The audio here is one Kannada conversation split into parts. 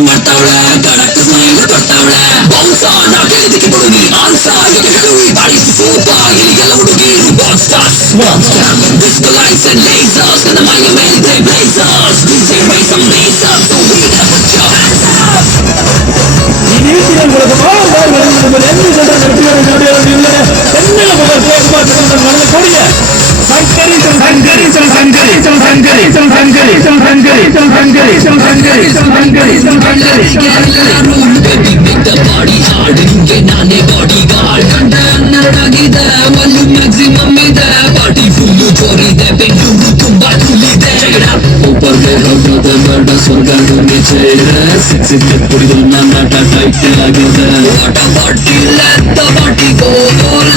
ಮಾಡ್ತಾವಳೆ ಕಡಕ್ ಸ್ಮೈಲ್ ಕೊಡ್ತಾವಳೆ ಬೌನ್ಸ ನಾ ಕೇಳಿದಕ್ಕೆ ಹುಡುಗಿ ಆನ್ಸರ್ ಹೇಳುವಿ ಬಾಡಿ ಸೂಪರ್ ಇಲ್ಲಿಗೆಲ್ಲ ಹುಡುಗಿ ಬಾಕ್ಸ್ಟರ್ಸ್ ಡಿಸ್ಕೋ ಲೈಟ್ಸ್ ಅಂಡ್ ಲೇಸರ್ಸ್ ನನ್ನ ಮೈಯ ಮೇಲಿದ್ರೆ blazers DJ raise some bass up so we can put your hands up ಈ ರೀತಿಯ ಮೂಲಕ ಕೊಡುಗೆ ಬಾಡಿ ಹಾರ್ಡ್ ನಿಂಗೆ ನಾನೇ ಬಾಡಿ ಗಾರ್ಡ್ ಗಂಟೆ 12 ಒಂದು ಮ್ಯಾಕ್ಸಿಮಮ್ ಇದೆ ಪಾರ್ಟಿ ಫುಲ್ಲು ಜೋರಿದೆ ಬೆಂಗಳೂರು ತುಂಬಾ ಕೂಲಿದೆ ऊपर ಹೋಗೋದು ಬೇಡ ಸ್ವರ್ಗಕ್ಕೆ ಸೇರೆ ಸಿಕ್ಕಿದ್ದೆ ಕುಡಿದು ನನ್ನ ಟೈಟ್ ಆಗಿದೆ what a body let the body go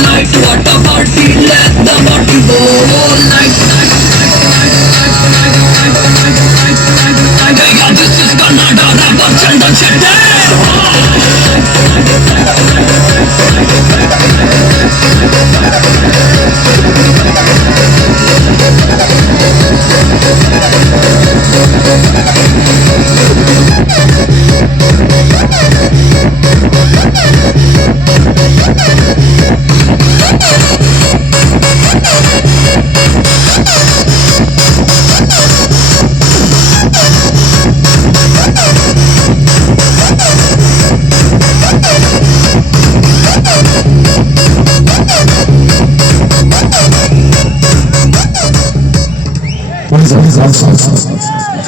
light